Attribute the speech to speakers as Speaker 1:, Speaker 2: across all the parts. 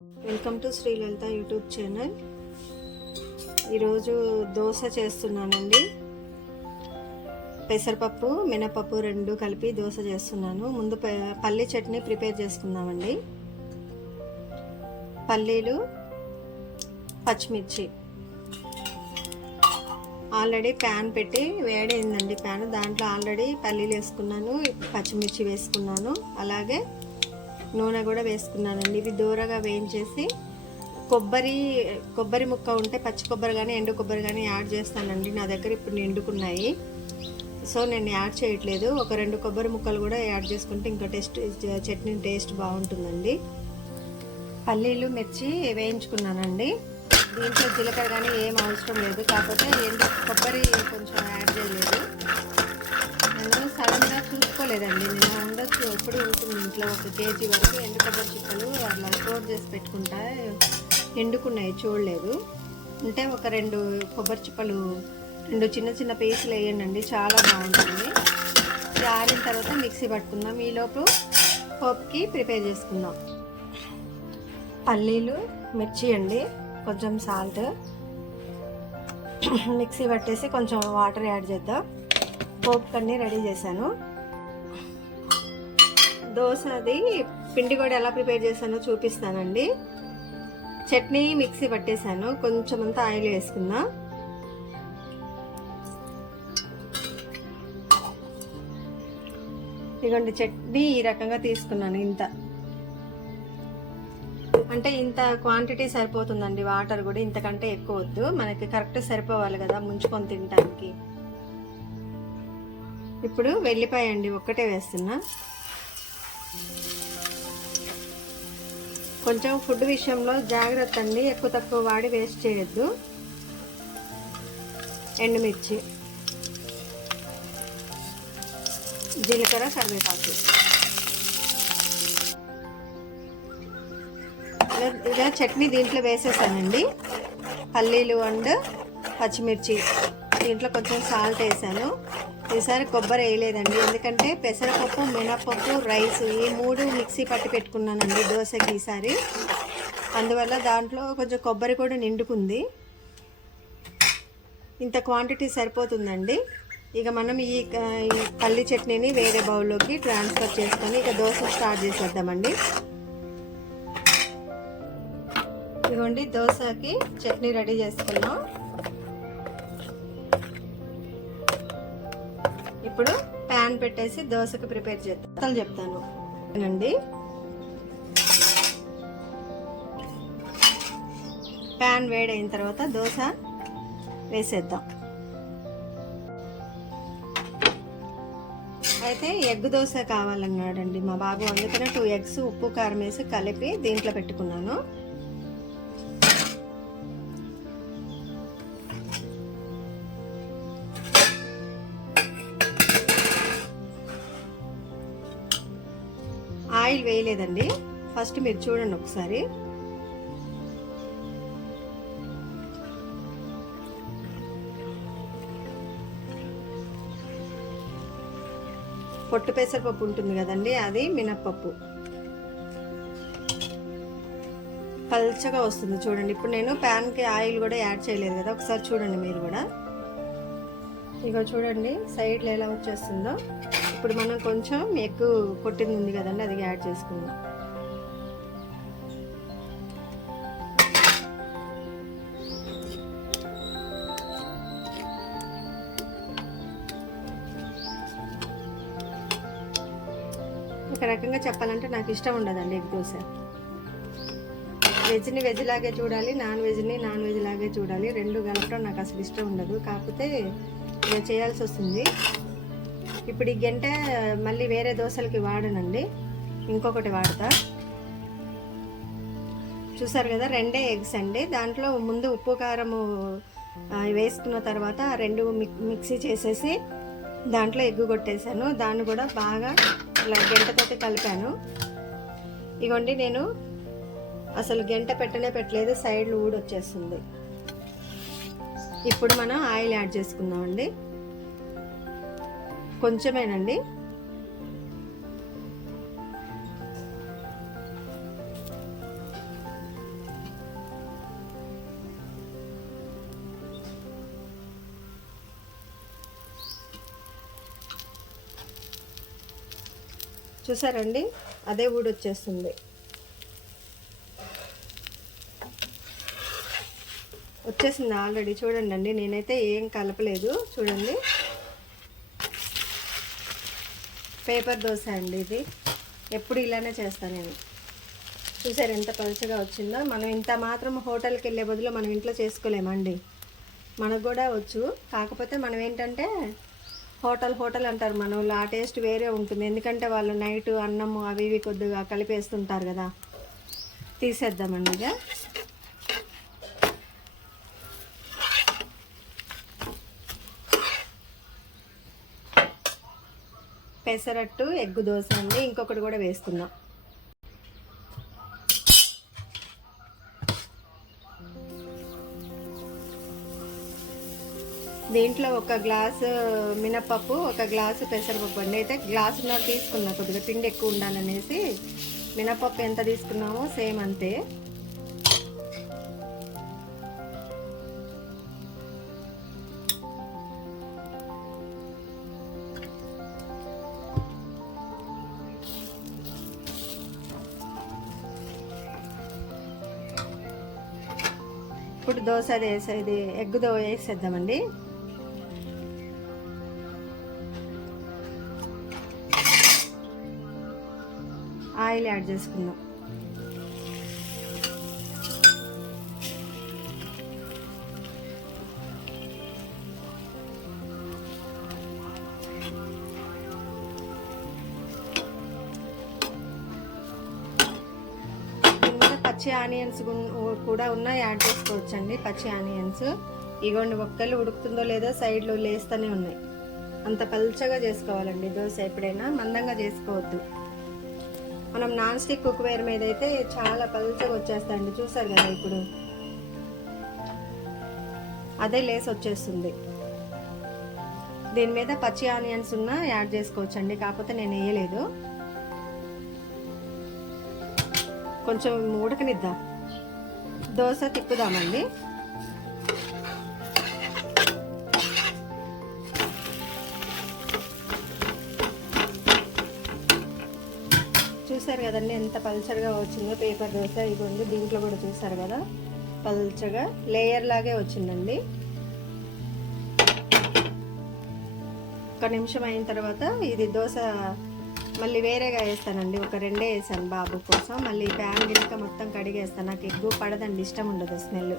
Speaker 1: Welcome to Srilalitha YouTube channel. ఈరోజు దోశ చేస్తున్నానండి. పెసరపప్పు మినపప్పు రెండు కలిపి దోశ చేస్తున్నాను. ముందు పల్లి చట్నీ ప్రిపేర్ చేసుకుందామండి. పల్లీలు పచ్చిమిర్చి. ఆల్రెడీ ప్యాన్ పెట్టి వేడైందండి ప్యాన్. దాంట్లో ఆల్రెడీ పల్లీలు వేసుకున్నాను పచ్చిమిర్చి వేసుకున్నాను. అలాగే నూనె కూడా వేసుకున్నానండి. ఇవి దూరగా వేయించేసి కొబ్బరి కొబ్బరి ముక్క ఉంటే పచ్చి కొబ్బరి కానీ ఎండు కొబ్బరి కానీ యాడ్ చేస్తానండి. నా దగ్గర ఇప్పుడు నిండుకున్నాయి. సో నేను యాడ్ చేయట్లేదు. ఒక రెండు కొబ్బరి ముక్కలు కూడా యాడ్ చేసుకుంటే ఇంకా టేస్ట్ చట్నీ టేస్ట్ బాగుంటుందండి. పల్లీలు మిర్చి వేయించుకున్నానండి. దీంట్లో జీలకర్ర కానీ ఏం అవసరం లేదు. కాకపోతే ఎండు కొబ్బరి కొంచెం యాడ్ చేయలేదు. నేను సడన్గా చూసుకోలేదండి. నేను ఉండొచ్చు. ఎప్పుడు ఉంటుంది ఇంట్లో ఒక కేజీ వరకు? ఎండు కొబ్బరి చిప్పలు అలా స్టోర్ చేసి పెట్టుకుంటా ఎండుకున్నాయి చూడలేదు. అంటే ఒక రెండు కొబ్బరి చిప్పలు రెండు చిన్న చిన్న పీసులు వేయండి చాలా బాగుంటుంది. ఇది ఆరిన తర్వాత మిక్సీ పట్టుకుందాం. ఈలోపు పప్పుకి ప్రిపేర్ చేసుకుందాం. పల్లీలు మిర్చి అండి కొంచెం సాల్ట్. మిక్సీ పట్టేసి కొంచెం వాటర్ యాడ్ చేద్దాం. పోపు కన్నీ రెడీ చేశాను. దోశ అది పిండి కూడా ఎలా ప్రిపేర్ చేశానో చూపిస్తానండి. చట్నీ మిక్సీ పట్టేశాను. కొంచెం అంతా ఆయిల్ వేసుకుందాం ఇదిగోండి చట్నీ ఈ రకంగా తీసుకున్నాను ఇంత. అంటే ఇంత క్వాంటిటీ సరిపోతుందండి వాటర్ కూడా ఇంతకంటే ఎక్కువ వద్దు. మనకి కరెక్ట్ సరిపోవాలి కదా ముంచుకొని తినడానికి ఇప్పుడు వెల్లిపాయ అండి ఒక్కటే వేస్తున్నా. కొంచెం ఫుడ్ విషయంలో జాగ్రత్త అండి ఎక్కువ తక్కువ వాడి వేస్ట్ చేయొద్దు. ఎండుమిర్చి జీలకర్ర కరివేపాకు. ఇలా- చట్నీ దీంట్లో వేసేసానండి. పల్లీలు అండ్ పచ్చిమిర్చి. దీంట్లో కొంచెం సాల్ట్ వేసాను. ఈసారి కొబ్బరి వేయలేదండి. ఎందుకంటే పెసరపప్పు మినపప్పు రైస్ ఈ మూడు మిక్సీ పట్టి పెట్టుకున్నానండి దోశకి ఈసారి. అందువల్ల దాంట్లో కొంచెం కొబ్బరి కూడా నిండుకుంది. ఇంత క్వాంటిటీ సరిపోతుందండి. ఇక మనం ఈ పల్లి చట్నీని వేరే బౌల్లోకి ట్రాన్స్ఫర్ చేసుకొని ఇక దోశ స్టార్ట్ చేసేద్దామండి. ఇదిగోండి దోశకి చట్నీ రెడీ చేసుకున్నాం. ఇప్పుడు ప్యాన్ పెట్టేసి దోశకు ప్రిపేర్ చేస్తాను చెప్తాను. అండి. ప్యాన్ వేడైన తర్వాత దోశ వేసేద్దాం. అయితే ఎగ్ దోశ కావాలన్నాడండి మా బాబు. అందుకనే టూ ఎగ్స్ ఉప్పు కారం వేసి కలిపి దీంట్లో పెట్టుకున్నాను. ఆయిల్ వేయలేదండి. ఫస్ట్ మీరు చూడండి ఒకసారి. పొట్టు పెసరపప్పు ఉంటుంది కదండి అది మినప్పప్పు. పల్చగా వస్తుంది చూడండి. ఇప్పుడు నేను ప్యాన్కి ఆయిల్ కూడా యాడ్ చేయలేదు కదా ఒకసారి చూడండి మీరు కూడా. ఇక చూడండి సైడ్లో ఎలా వచ్చేస్తుందో. ఇప్పుడు మనం కొంచెం ఎక్కువ కొట్టింది ఉంది కదండి అది యాడ్ చేసుకుందాం. ఒక రకంగా చెప్పాలంటే నాకు ఇష్టం ఉండదండి ఎగ్ దోశ. వెజ్ని వెజ్ లాగే చూడాలి నాన్ వెజ్ని నాన్ వెజ్ లాగే చూడాలి రెండు కలపడం నాకు అసలు ఇష్టం ఉండదు. కాకపోతే ఇలా చేయాల్సి వస్తుంది. ఇప్పుడు ఈ గంట మళ్ళీ వేరే దోశలకి వాడనండి. ఇంకొకటి వాడతా. చూసారు కదా రెండే ఎగ్స్ అండి. దాంట్లో ముందు ఉప్పు కారము వేసుకున్న తర్వాత రెండు మిక్- మిక్సీ చేసేసి దాంట్లో ఎగ్గు కొట్టేశాను. దాన్ని కూడా బాగా ఇలా గంటతో కలిపాను. ఇగోండి నేను అసలు గంట పెట్టనే పెట్టలేదు సైడ్లు ఊడొచ్చేస్తుంది. ఇప్పుడు మనం ఆయిల్ యాడ్ చేసుకుందామండి. కొంచెమేనండి. చూసారండి? అదే ఊడి వచ్చేస్తుంది వచ్చేసింది ఆల్రెడీ. చూడండి అండి నేనైతే ఏం కలపలేదు. చూడండి. పేపర్ దోశ అండి ఇది. ఎప్పుడు ఇలానే చేస్తాను నేను. చూసారు ఎంత పలుచగా వచ్చిందో? మనం ఇంత మాత్రం హోటల్కి వెళ్ళే బదులు మనం ఇంట్లో చేసుకోలేమండి. మనకు కూడా వచ్చు. కాకపోతే మనం ఏంటంటే హోటల్ హోటల్ అంటారు మన వాళ్ళు. ఆ టేస్ట్ వేరే ఉంటుంది. ఎందుకంటే వాళ్ళు నైట్ అన్నము అవి ఇవి కొద్దిగా కలిపేస్తుంటారు కదా. తీసేద్దామండి ఇక. పెసరట్టు ఎగ్గు దోశ అండి. ఇంకొకటి కూడా వేసుకుందాం దీంట్లో ఒక గ్లాసు మినపప్పు ఒక గ్లాసు పెసరపప్పు అండి. అయితే గ్లాసున్నర తీసుకున్నా కొద్దిగా పిండి ఎక్కువ ఉండాలనేసి. మినపప్పు ఎంత తీసుకున్నామో సేమ్ అంతే. ఇప్పుడు దోశ అది వేసేది ఎగ్ దో వేసేద్దామండి. ఆయిల్ యాడ్ చేసుకుందాం. పచ్చి ఆనియన్స్ కూడా ఉన్నాయి. యాడ్ చేసుకోవచ్చు అండి పచ్చి ఆనియన్స్. ఇగోండి ఒక్కళ్ళు ఉడుకుతుందో లేదో సైడ్లో లేస్తూనే ఉన్నాయి. అంత పల్చగా చేసుకోవాలండి దోశ ఎప్పుడైనా. మందంగా చేసుకోవద్దు. మనం నాన్ స్టిక్ కుక్వేర్ మీద అయితే చాలా పల్చగా వచ్చేస్తాయండి. చూసారు కదా ఇప్పుడు. అదే లేస్ వచ్చేస్తుంది. దీని మీద పచ్చి ఆనియన్స్ ఉన్న యాడ్ చేసుకోవచ్చండి. కాకపోతే నేను వేయలేదు. కొంచెం ఉడకనిద్దాం దోశ తిప్పుదామండి. చూసారు కదండి ఎంత పల్చగా వచ్చిందో పేపర్ దోశ ఇదిగోండి దీంట్లో కూడా చూసారు కదా. పల్చగా లేయర్ లాగే వచ్చిందండి. ఒక నిమిషం అయిన తర్వాత ఇది దోశ మళ్ళీ వేరేగా వేస్తానండి. ఒక రెండే వేసాను బాబు కోసం. మళ్ళీ ప్యాన్ గినక మొత్తం కడిగేస్తాను. నాకు ఎక్కువ పడదండి ఇష్టం ఉండదు స్మెల్.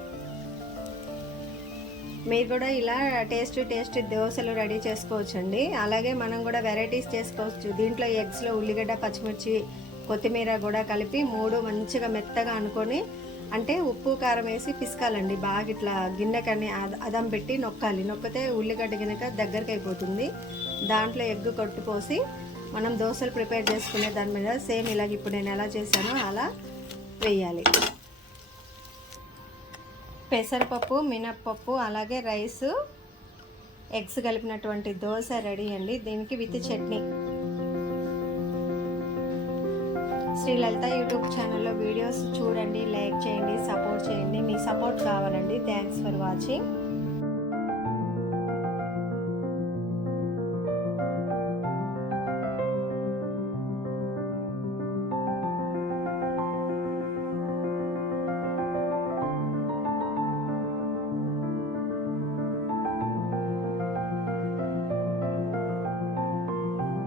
Speaker 1: మీరు కూడా ఇలా టేస్ట్ టేస్ట్ దోశలు రెడీ చేసుకోవచ్చండి. అలాగే మనం కూడా వెరైటీస్ చేసుకోవచ్చు. దీంట్లో ఎగ్స్లో ఉల్లిగడ్డ పచ్చిమిర్చి కొత్తిమీర కూడా కలిపి మూడు మంచిగా మెత్తగా అనుకొని అంటే ఉప్పు కారం వేసి పిసకాలండి. బాగా ఇట్లా గిన్నెకని అద- అదం పెట్టి నొక్కాలి. నొక్కితే ఉల్లిగడ్డ గిన్నెక దగ్గరికి అయిపోతుంది దాంట్లో ఎగ్ కొట్టుపోసి మనం దోశలు ప్రిపేర్ చేసుకునే దాని మీద సేమ్ ఇలాగ ఇప్పుడు నేను ఎలా చేశానో అలా వేయాలి. పెసరపప్పు మినప్పప్పు అలాగే రైస్ ఎగ్స్ కలిపినటువంటి దోశ రెడీ అండి. దీనికి విత్ చట్నీ. శ్రీ లలిత యూట్యూబ్ ఛానల్లో వీడియోస్ చూడండి లైక్ చేయండి సపోర్ట్ చేయండి. మీ సపోర్ట్ కావాలండి. Thanks for watching.